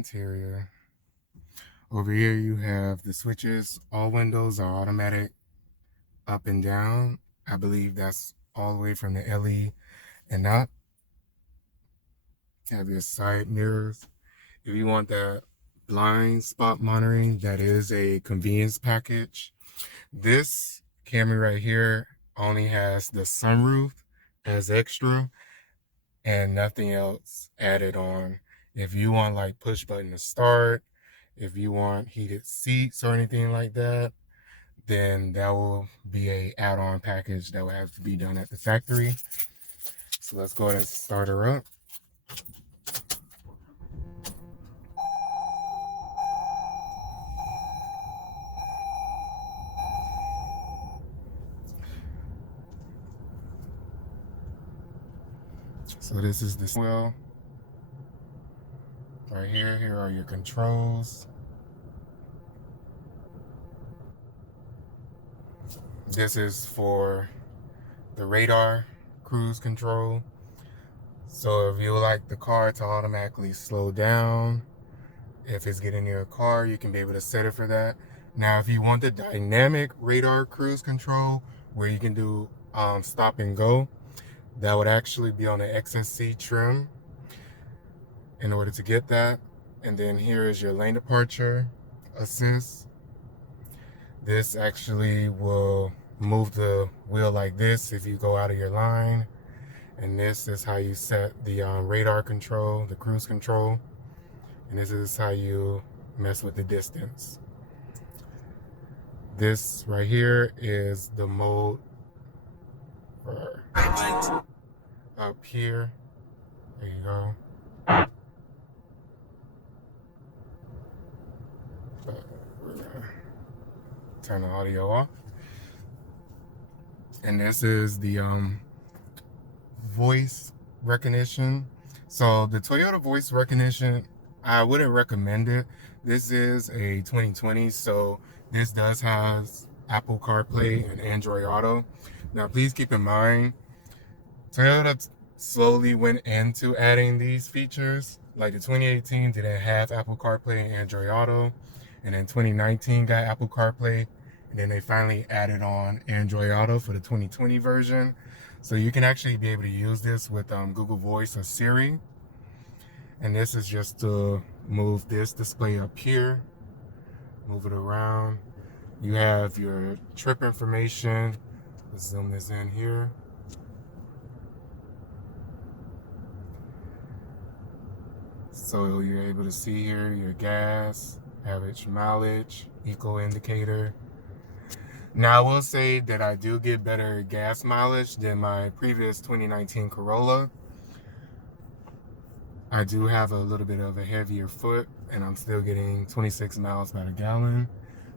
interior. Over here you have the switches. All windows are automatic up and down. I believe that's all the way from the LE and up. You have your side mirrors. If you want that blind spot monitoring, that is a convenience package. This Camry right here only has the sunroof as extra and nothing else added on. If you want like push button to start, if you want heated seats or anything like that, then that will be a add-on package that will have to be done at the factory. So let's go ahead and start her up. So this is the wheel right here. Here are your controls. This is for the radar cruise control. So if you would like the car to automatically slow down, if it's getting near a car, you can be able to set it for that. Now, if you want the dynamic radar cruise control, where you can do stop and go, that would actually be on the XSC trim in order to get that. And then here is your lane departure assist. This actually will move the wheel like this if you go out of your line. And this is how you set the radar control, the cruise control. And this is how you mess with the distance. This right here is the mode for up here. There you go. But we're gonna turn the audio off. And this is the voice recognition. So the Toyota voice recognition, I wouldn't recommend it. This is a 2020, so this does have Apple CarPlay and Android Auto. Now please keep in mind, Toyota slowly went into adding these features. Like the 2018 didn't have Apple CarPlay and Android Auto, and then 2019 got Apple CarPlay, and then they finally added on Android Auto for the 2020 version. So you can actually be able to use this with Google Voice or Siri. And this is just to move this display up here, move it around. You have your trip information. Let's zoom this in here. So you're able to see here your gas, average mileage, eco indicator. Now I will say that I do get better gas mileage than my previous 2019 Corolla. I do have a little bit of a heavier foot, and I'm still getting 26 miles per gallon.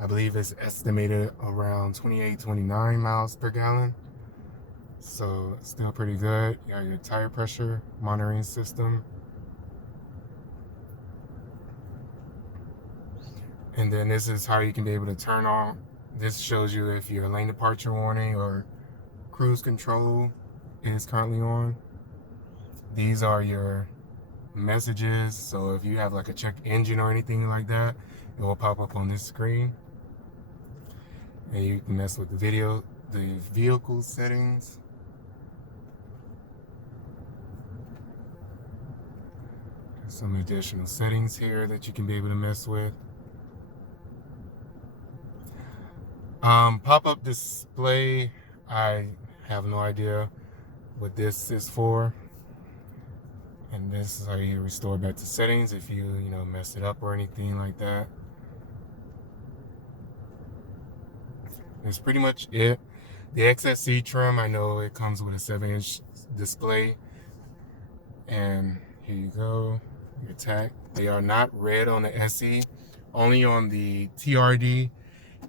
I believe it's estimated around 28, 29 miles per gallon. So it's still pretty good. You got your tire pressure monitoring system. And then this is how you can be able to turn on. This shows you if your lane departure warning or cruise control is currently on. These are your messages. So if you have like a check engine or anything like that, it will pop up on this screen. And you can mess with the vehicle settings. There's some additional settings here that you can be able to mess with. Pop-up display, I have no idea what this is for. And this is how you restore back to settings if you mess it up or anything like that. That's pretty much it. The XSC trim, I know it comes with a 7-inch display. And here you go, your tag. They are not red on the SE, only on the TRD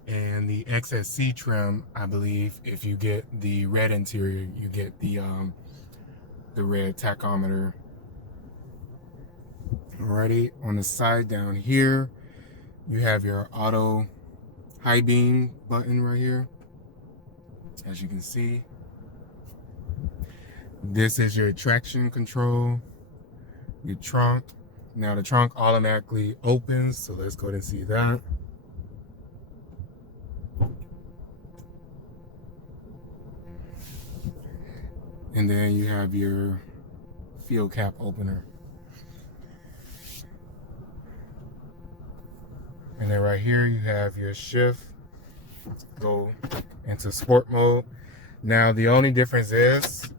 and the XSC trim. I believe if you get the red interior, you get the red tachometer. Alrighty, on the side down here, you have your auto high beam button right here, as you can see. This is your traction control, your trunk. Now the trunk automatically opens, so let's go ahead and see that. And then you have your fuel cap opener. And then right here you have your shift, go into sport mode. Now the only difference is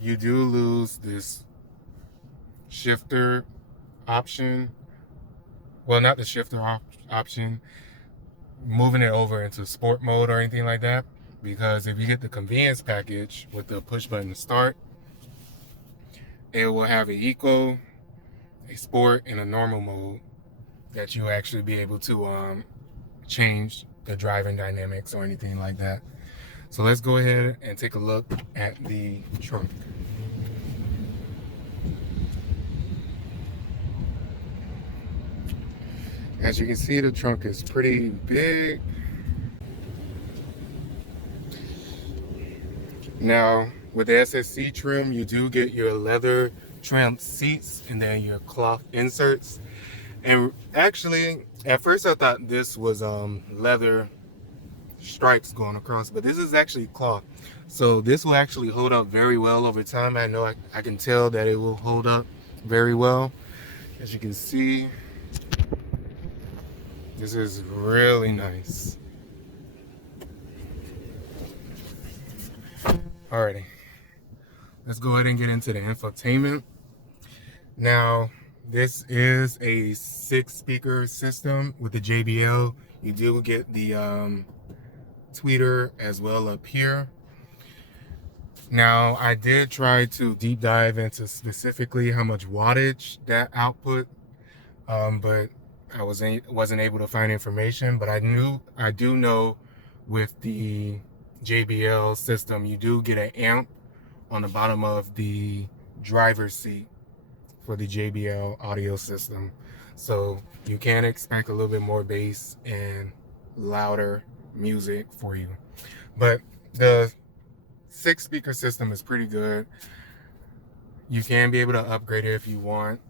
you do lose this shifter option. Well, not the shifter option, moving it over into sport mode or anything like that. Because if you get the convenience package with the push button to start, it will have an eco, a sport, and a normal mode that you'll actually be able to change the driving dynamics or anything like that. So let's go ahead and take a look at the trunk. As you can see, the trunk is pretty big. Now, with the SSC trim, you do get your leather trimmed seats and then your cloth inserts. And actually, at first I thought this was leather stripes going across, but this is actually cloth. So this will actually hold up very well over time. I know I can tell that it will hold up very well. As you can see, this is really nice. Alrighty, let's go ahead and get into the infotainment. Now, this is a 6-speaker system with the JBL. You do get the tweeter as well up here. Now, I did try to deep dive into specifically how much wattage that output, but I wasn't able to find information. But I do know with the JBL system, you do get an amp on the bottom of the driver's seat for the JBL audio system. So you can expect a little bit more bass and louder music for you. But the 6-speaker system is pretty good. You can be able to upgrade it if you want.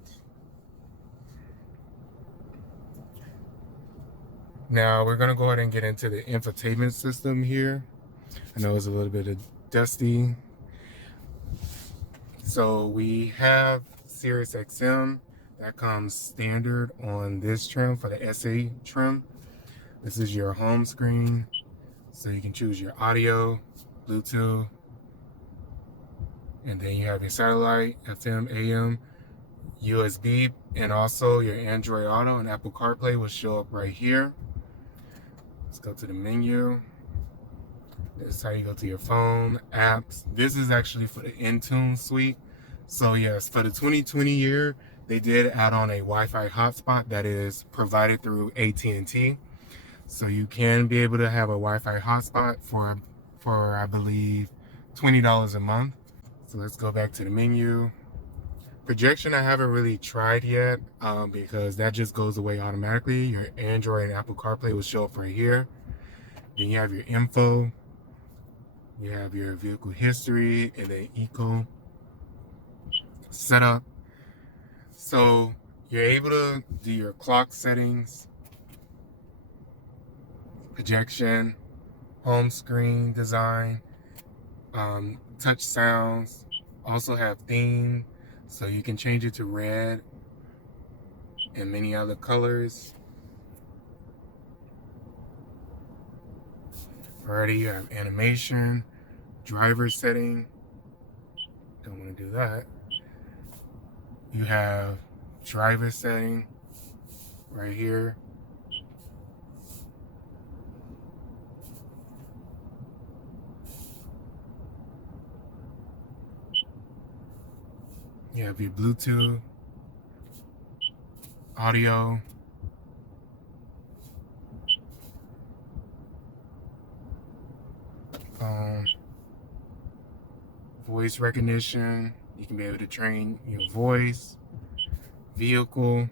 Now we're gonna go ahead and get into the infotainment system here. I know it's a little bit dusty. So we have Sirius XM that comes standard on this trim for the SE trim. This is your home screen, so you can choose your audio, Bluetooth, and then you have your satellite, FM, AM, USB, and also your Android Auto and Apple CarPlay will show up right here. Let's go to the menu. This is how you go to your phone, apps. This is actually for the Intune suite. So yes, for the 2020 year, they did add on a Wi-Fi hotspot that is provided through AT&T. So you can be able to have a Wi-Fi hotspot for I believe $20 a month. So let's go back to the menu. Projection I haven't really tried yet because that just goes away automatically. Your Android and Apple CarPlay will show up right here. Then you have your info. You have your vehicle history and then eco setup. So you're able to do your clock settings, projection, home screen design, touch sounds, also have theme, so you can change it to red and many other colors. Already you have animation, driver setting, don't want to do that. You have driver setting right here. You have your Bluetooth, audio, voice recognition. You can be able to train your voice, vehicle.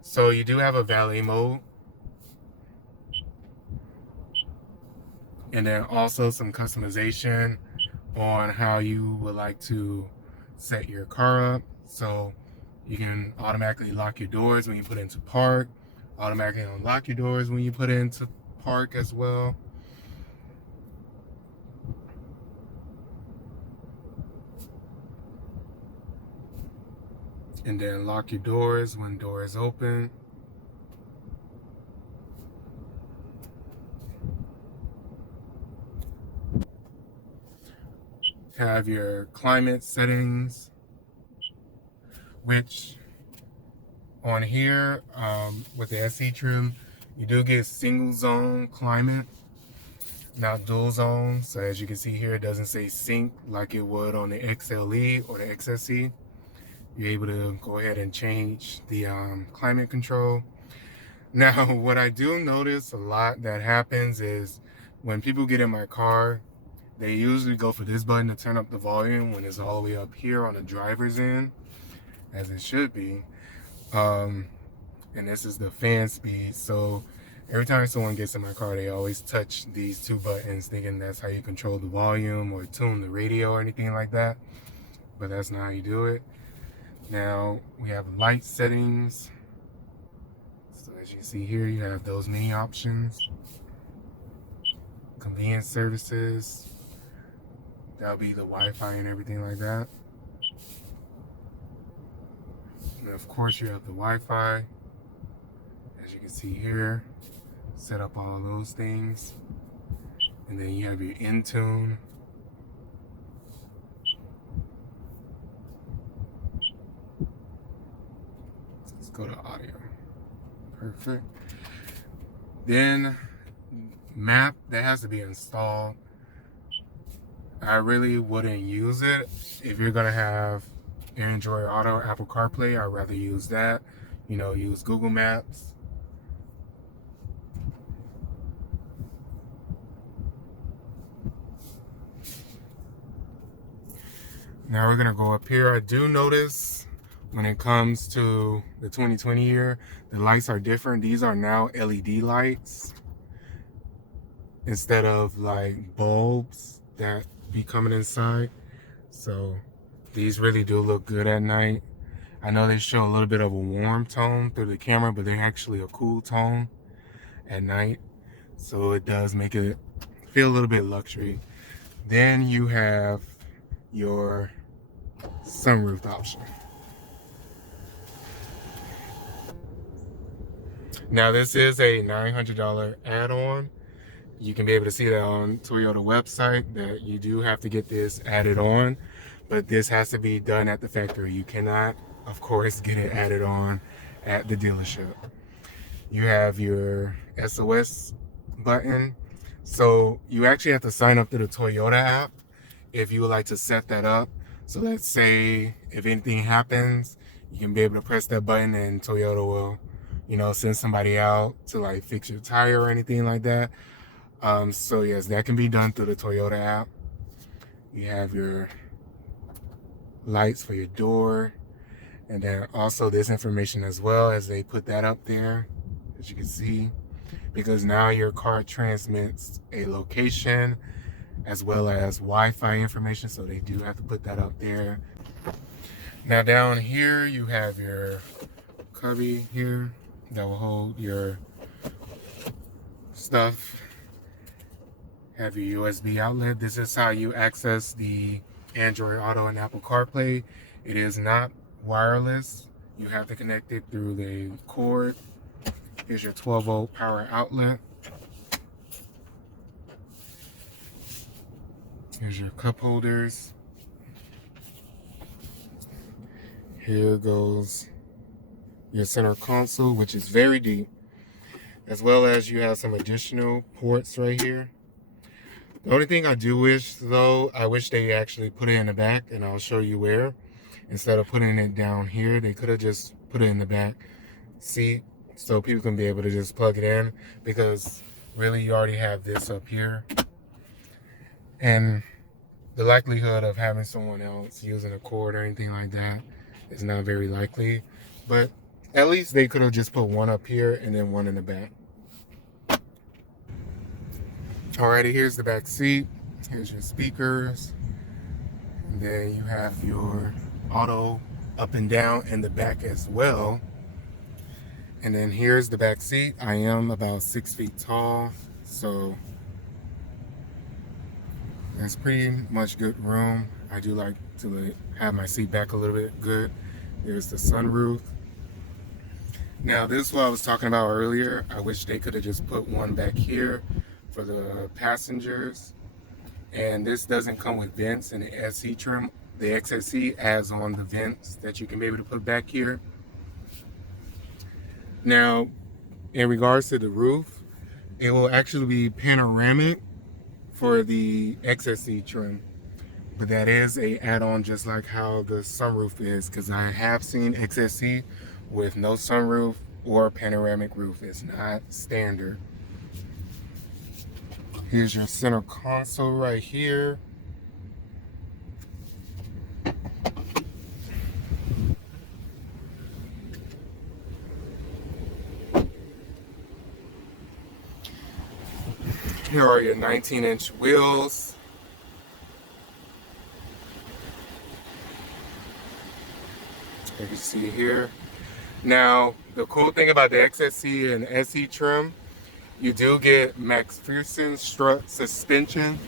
So you do have a valet mode. And then also some customization on how you would like to set your car up. So You can automatically lock your doors when you put into park, automatically unlock your doors when you put into park as well. And then lock your doors when doors open. Have your climate settings, which on here with the SE trim, you do get single zone climate, not dual zone. So as you can see here, it doesn't say sync like it would on the XLE or the XSE. You're able to go ahead and change the climate control. Now, what I do notice a lot that happens is when people get in my car, they usually go for this button to turn up the volume when it's all the way up here on the driver's end, as it should be. And this is the fan speed. So every time someone gets in my car, they always touch these two buttons thinking that's how you control the volume or tune the radio or anything like that. But that's not how you do it. Now we have light settings. So as you see here, you have those many options. Convenience services. That'll be the Wi-Fi and everything like that. And of course you have the Wi-Fi. As you can see here, set up all those things. And then you have your Intune. Let's go to audio. Perfect. Then map, that has to be installed. I really wouldn't use it. If you're gonna have Android Auto or Apple CarPlay, I'd rather use that. You know, use Google Maps. Now we're gonna go up here. I do notice when it comes to the 2020 year, the lights are different. These are now LED lights instead of like bulbs that be coming inside. So these really do look good at night. I know they show a little bit of a warm tone through the camera, but they're actually a cool tone at night. So it does make it feel a little bit luxury. Then you have your sunroof option. Now this is a $900 add-on. You can be able to see that on Toyota website that you do have to get this added on, but this has to be done at the factory. You cannot, of course, get it added on at the dealership. You have your SOS button. So you actually have to sign up to the Toyota app if you would like to set that up. So let's say if anything happens, you can be able to press that button and Toyota will, you know, send somebody out to like fix your tire or anything like that. So yes, that can be done through the Toyota app. You have your lights for your door, and then also this information as well, as they put that up there, as you can see, because now your car transmits a location as well as Wi-Fi information, so they do have to put that up there. Now down here you have your cubby here that will hold your stuff. Have your USB outlet. This is how you access the Android Auto and Apple CarPlay. It is not wireless. You have to connect it through the cord. Here's your 12-volt power outlet. Here's your cup holders. Here goes your center console, which is very deep, as well as you have some additional ports right here. The only thing I do wish, though, I wish they actually put it in the back, and I'll show you where. Instead of putting it down here, they could have just put it in the back seat so people can be able to just plug it in, because really you already have this up here. And the likelihood of having someone else using a cord or anything like that is not very likely. But at least they could have just put one up here and then one in the back. Alrighty, here's the back seat. Here's your speakers. And then you have your auto up and down in the back as well. And then here's the back seat. I am about 6 feet tall, so that's pretty much good room. I do like to have my seat back a little bit good. There's the sunroof. Now this is what I was talking about earlier. I wish they could have just put one back here for the passengers. And this doesn't come with vents in the SE trim. The XSE adds on the vents that you can be able to put back here. Now, in regards to the roof, it will actually be panoramic for the XSE trim. But that is a add-on, just like how the sunroof is, because I have seen XSE with no sunroof or panoramic roof. It's not standard. Here's your center console right here. Here are your 19-inch wheels. You can see here. Now, the cool thing about the XSE and SE trim, you do get McPherson strut suspension.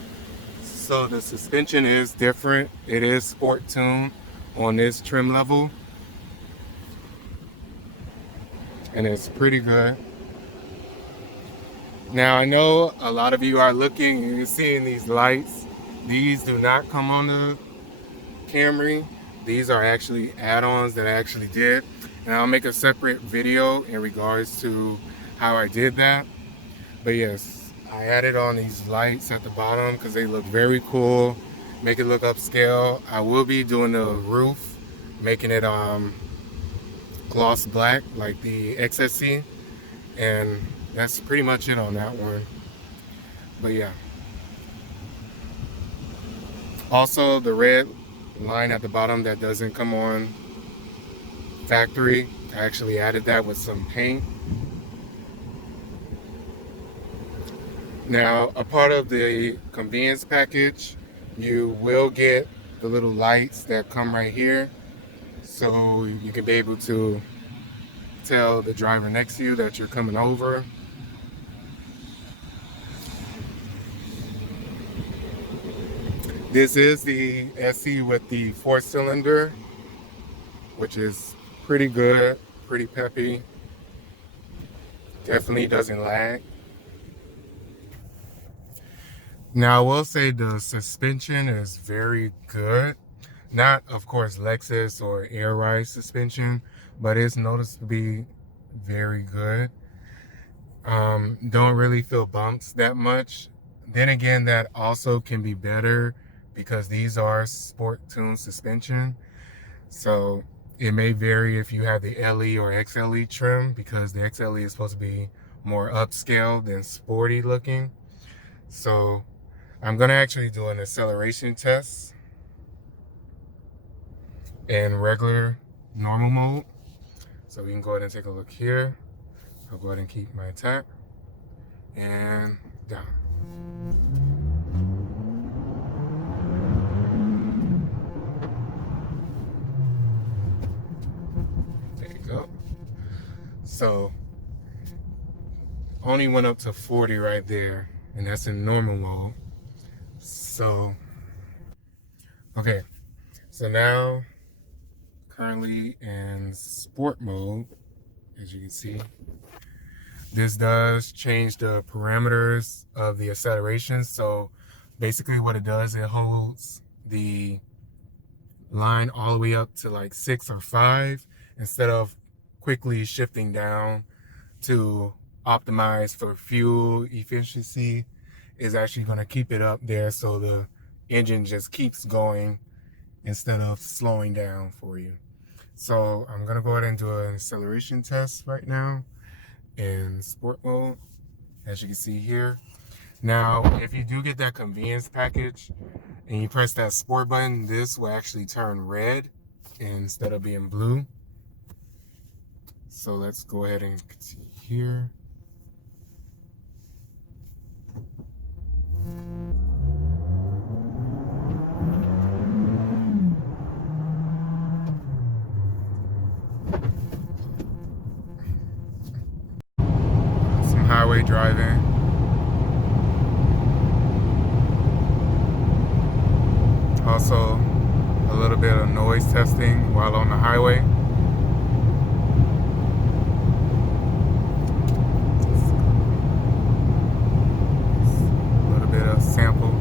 So the suspension is different. It is sport tuned on this trim level. And it's pretty good. Now, I know a lot of you are looking and you're seeing these lights. These do not come on the Camry. These are actually add-ons that I actually did. And I'll make a separate video in regards to how I did that. But yes, I added on these lights at the bottom because they look very cool. Make it look upscale. I will be doing the roof, making it gloss black like the XSE. And that's pretty much it on that one. But yeah. Also, the red line at the bottom that doesn't come on factory, I actually added that with some paint. Now, a part of the convenience package, you will get the little lights that come right here, so you can be able to tell the driver next to you that you're coming over. This is the SE with the 4-cylinder, which is pretty good, pretty peppy. Definitely doesn't lag. Now, I will say the suspension is very good. Not, of course, Lexus or air ride suspension, but it's noticed to be very good. Don't really feel bumps that much. Then again, that also can be better because these are sport tuned suspension. So it may vary if you have the LE or XLE trim, because the XLE is supposed to be more upscale than sporty looking. So I'm gonna actually do an acceleration test in regular normal mode. So we can go ahead and take a look here. I'll go ahead and keep my tap and down. There you go. So only went up to 40 right there, and that's in normal mode. So, okay. So now, currently in sport mode, as you can see, this does change the parameters of the acceleration. So basically what it does, it holds the line all the way up to like 6 or 5 instead of quickly shifting down to optimize for fuel efficiency. Is actually going to keep it up there so the engine just keeps going instead of slowing down for you. So I'm going to go ahead and do an acceleration test right now in sport mode, as you can see here. Now, if you do get that convenience package and you press that sport button, this will actually turn red instead of being blue. So let's go ahead and continue here. highway driving. Also, a little bit of noise testing while on the highway. A little bit of sample.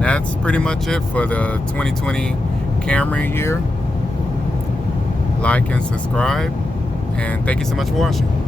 That's pretty much it for the 2020 Camry here. Like and subscribe, and thank you so much for watching.